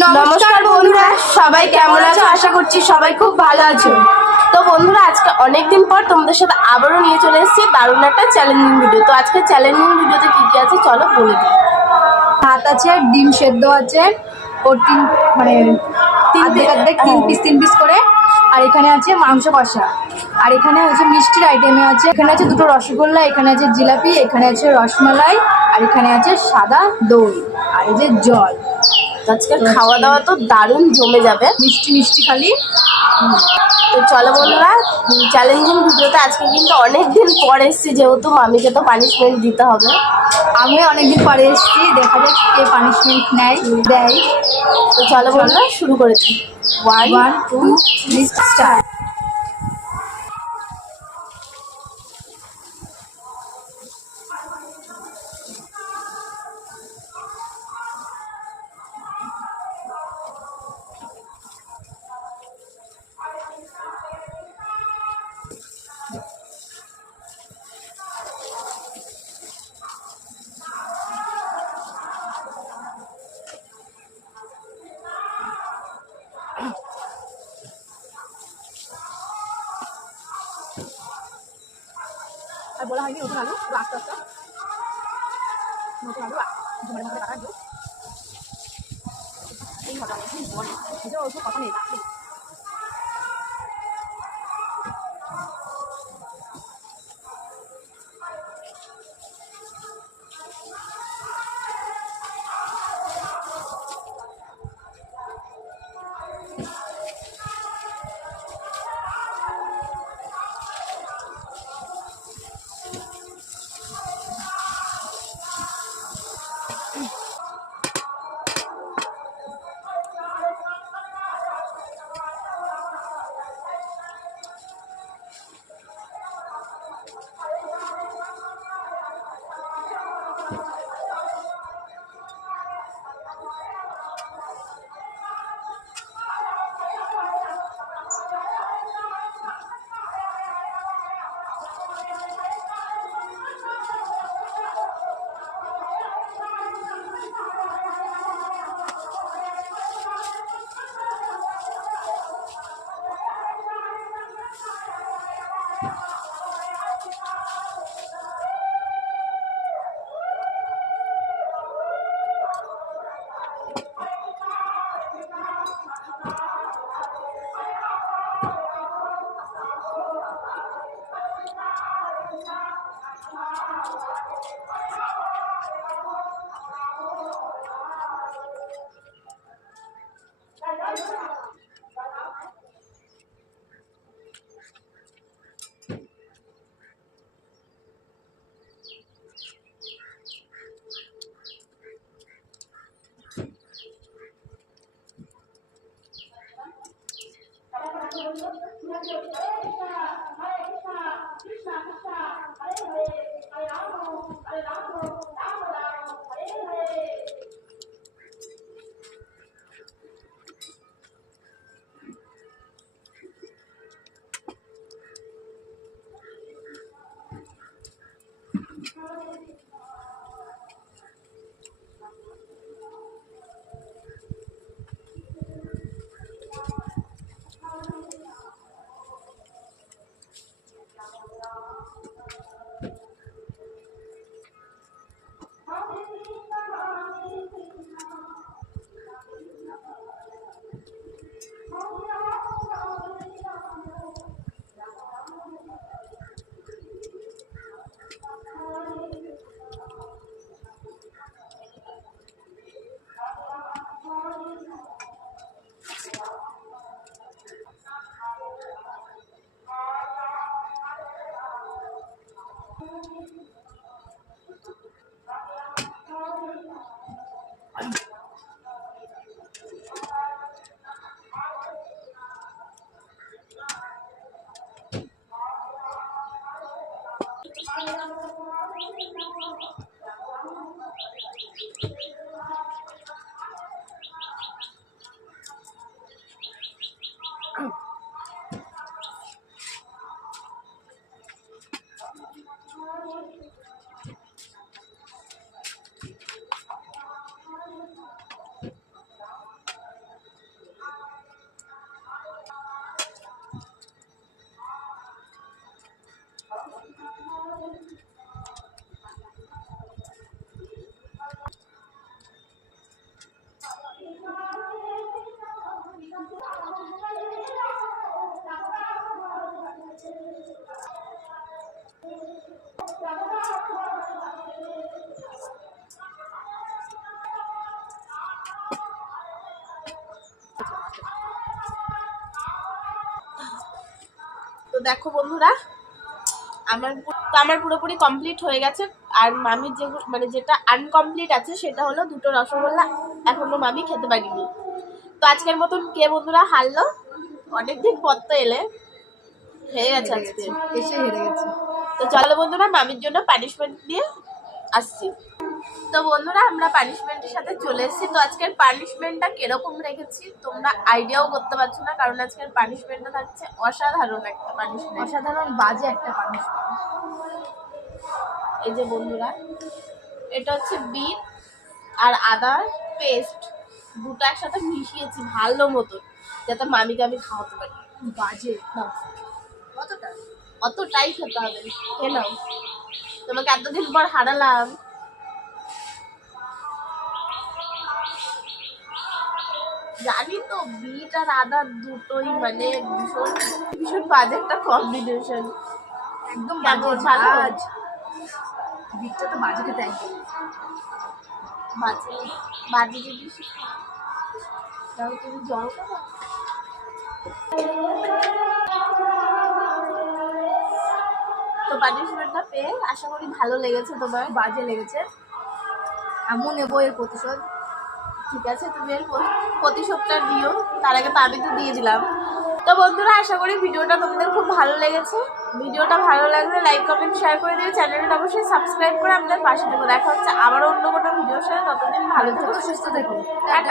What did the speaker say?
নমস্কার বন্ধুরা, সবাই কেমন আছো? আশা করছি সবাই খুব ভালো আছো। তো বন্ধুরা, আজকে অনেকদিন পর তোমাদের সাথে আবারও নিয়ে চলে এসেছি দারুণ একটা চ্যালেঞ্জিং ভিডিও। তো আজকে চ্যালেঞ্জিং ভিডিওতে কি কি আছে চলো বলে দিই। ভাত আছে, ডিম সেদ্ধ আছে, ওর তিন পিস করে, আর এখানে আছে মাংস কষা, আর এখানে হচ্ছে মিষ্টির আইটেমে আছে, এখানে আছে দুটো রসগোল্লা, এখানে আছে জিলাপি, এখানে আছে রসমালাই, আর এখানে আছে সাদা দই, আর এই যে জল। আজকে খাওয়া দাওয়া তো দারুণ জমে যাবে, মিষ্টি মিষ্টি খালি। তো চলো বন্ধুরা, চ্যালেঞ্জিং ভিডিওতে আজকে কিন্তু অনেকদিন পর এসেছি, যেহেতু মামিকে তো পানিশমেন্ট দিতে হবে। আমি অনেকদিন পরে এসেছি, দেখা যাক কে পানিশমেন্ট দেয়। তো চলো বন্ধুরা, শুরু করে দিই। 1 2 3 স্টার্ট। আর বলা হয়নি নতুন আলু, আস্তে আস্তে নতুন আলু ঝুমারে মধ্যে কাটা দিও। এই কথা কথা নেই। দেখো বন্ধুরা, আমার পুরোপুরি কমপ্লিট হয়ে গেছে। আর মামির যে মানে যেটা আনকমপ্লিট আছে সেটা হলো দুটো রসগোল্লা এখনো মামি খেতে পারিনি। তো আজকের মতন কে বন্ধুরা হারলো? অনেকদিন পর তো এলে, হেরে গেছে আজকে, এসে হেরে গেছে। তো চলো বন্ধুরা মামির জন্য পানিশমেন্ট নিয়ে আসছি। তো বন্ধুরা আমরা পানিশমেন্টের সাথে চলে এসেছি। তো আজকের পানিশমেন্টটা কিরকম রেখেছি তোমরা আইডিয়াও করতে পারছো না, কারণ আজকের পানিশমেন্টটা থাকছে অসাধারণ একটা পানিশমেন্ট, অসাধারণ বাজে একটা পানিশমেন্ট। এই যে বন্ধুরা, এটা হচ্ছে বিট আর আদার পেস্ট দুটো একসাথে মিশিয়েছি ভালো মতো, যাতে মামিকে আমি খাওয়াতে পারি। বাজে নাও, কতটা? অতটাই খেতে হবে। খেয়ে নাও, তোমাকে এতদিন পর হারালাম। জানি তো বিট আর আদা দুটোই মানে ভীষণ ভীষণ বাজে একটা কম্বিনেশন। একদম কেমন বাজে ভালো? ঝাঁজ। বিটটা তো বাজে খেতে একদম। বাজে বাজে জিনিস তাহলে তুমি জল খাবো। তো পানিশমেন্টটা পেয়ে আশা করি ভালো লেগেছে তোমার। বাজে লেগেছে, আমিও নেবো এর প্রতিশোধ। ঠিক আছে, তুমি এর প্রতিশোধটা দিও, তার আগে তো আমি তো দিয়ে দিলাম। তো বন্ধুরা আশা করি ভিডিওটা তোমাদের খুব ভালো লেগেছে। ভিডিওটা ভালো লাগলে লাইক কমেন্ট শেয়ার করে দিও, চ্যানেলটা অবশ্যই সাবস্ক্রাইব করে আমাদের পাশে থেকো। দেখা হচ্ছে আবারও অন্য কোনো ভিডিওর সাথে, ততদিন ভালো থেকো, সুস্থ থেকো। টাটা।